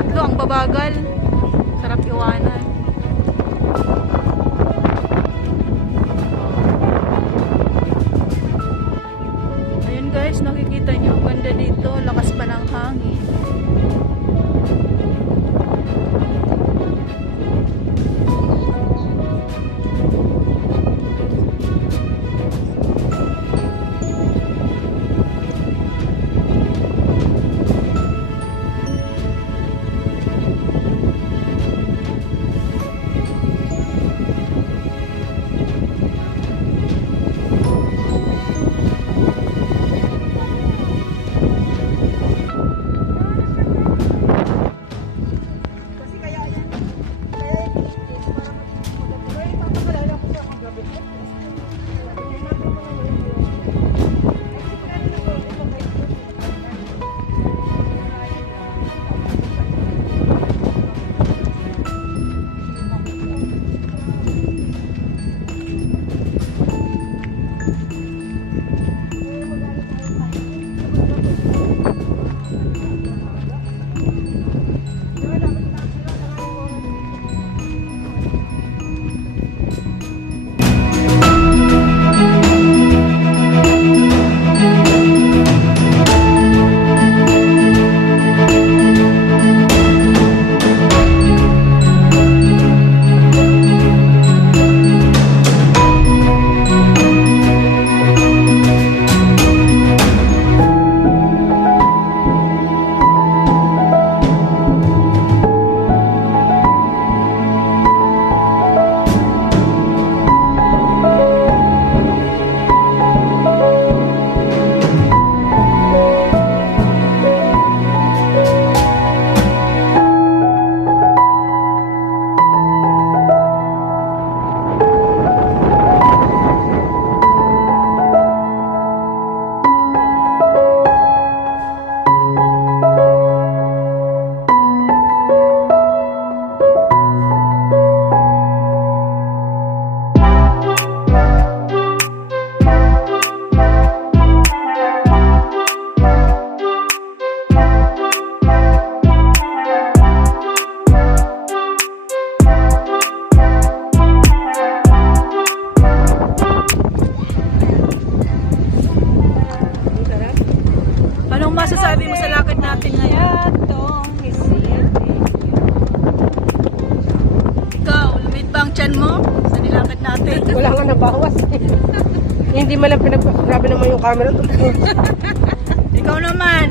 tatlo ang babagal. Sarap iwanan. Ayun guys, nakikita nyo, ganda dito, lakas pa ng hangin. Anong masasabi mo sa lakad natin ngayon? Ikaw, lumit ba ang tiyan mo sa nilakad natin? Wala nga nabawas. Hindi man lang pinagpagrabe naman yung camera. Ikaw naman.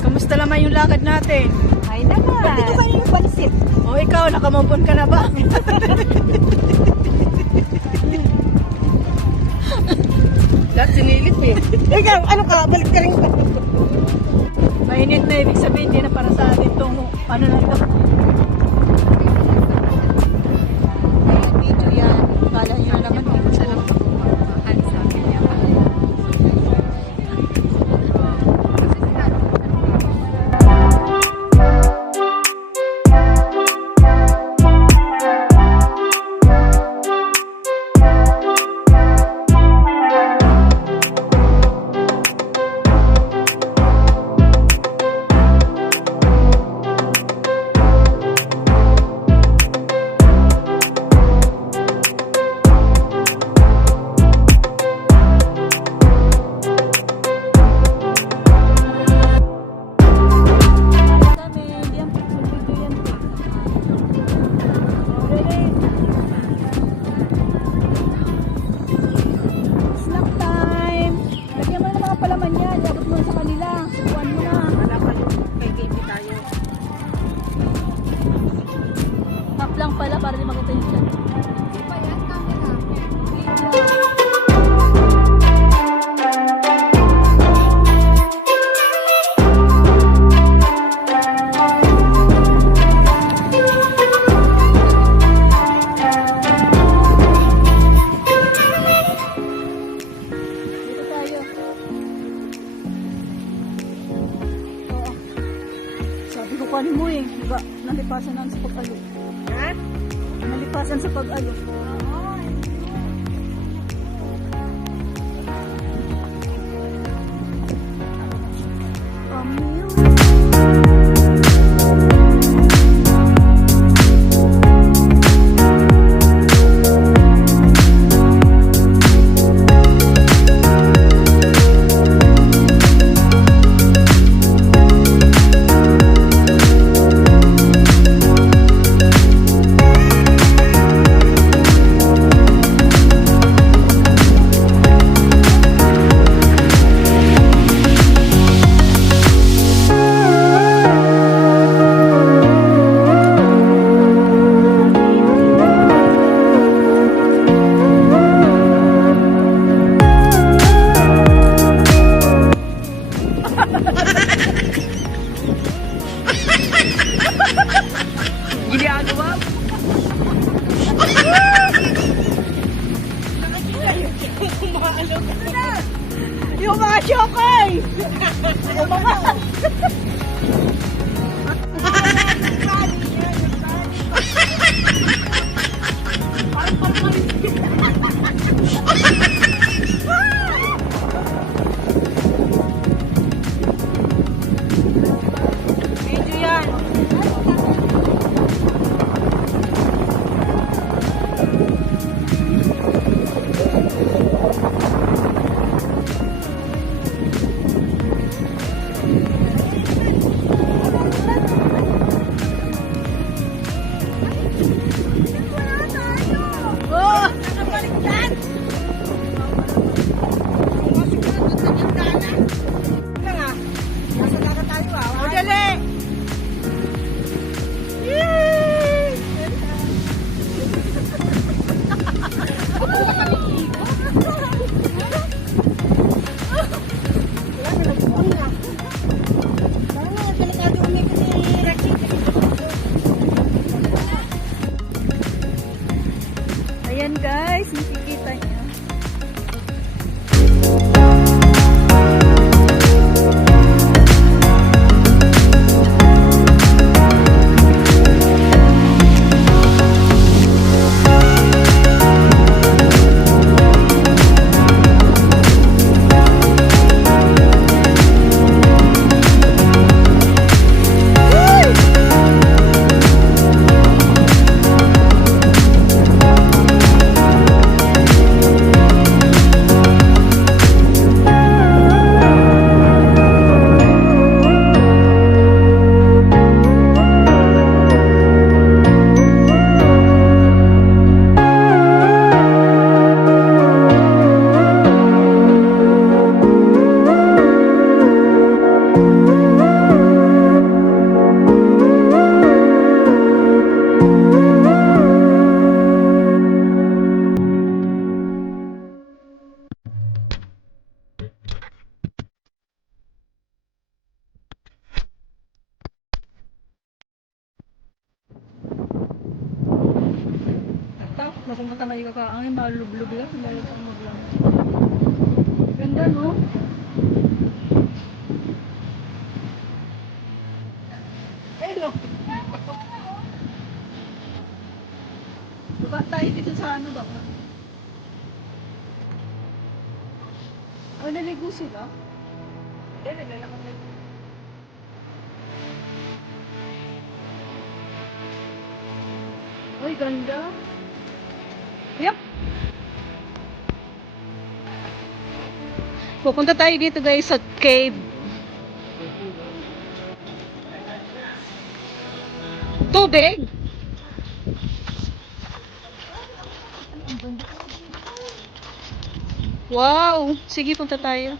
Kamusta naman yung lakad natin? Ay naman. Dito kayo yung pansit. O ikaw, nakamupon ka na ba? Lahat sinilit eh. Ikaw, ano ka? Balik ka rin ka. Mainit na, ibig sabihin, hindi na para sa atin itong ano na ito. Video yan. Kala nyo na naman dito sa lang. Lang pala para di makita yung chat. Hindi pa yan, camera. Dito tayo. Oo. Sabi ko paano mo eh. Diba, nalipasan namin sa pag-alo. Ha? Nalipasan sa pag-alo. kung matamay ka ka, ang malublog lang, lalo pang maglang. Ganda, no? Hello. Baba tayo dito sa ano ba? O, naligo sila? Uy, ganda. Yep. Pupunta tayo dito guys sa cave. Tubig. Wow. Sige, punta tayo.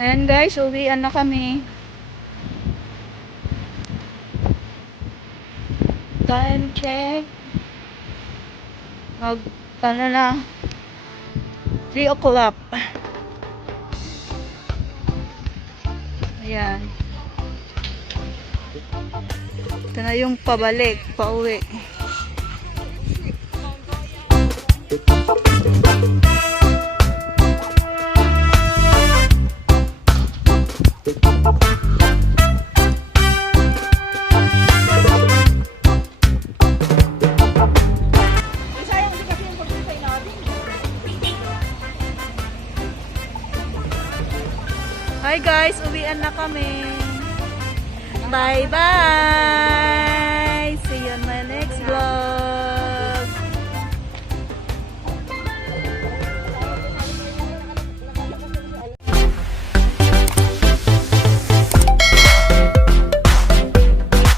Ayan guys, uwian na kami. Time check. Ano na? 3 o'clock. Ayan. Ito na yung pabalik, pauwi. Hi guys, uwian na kami. Bye-bye!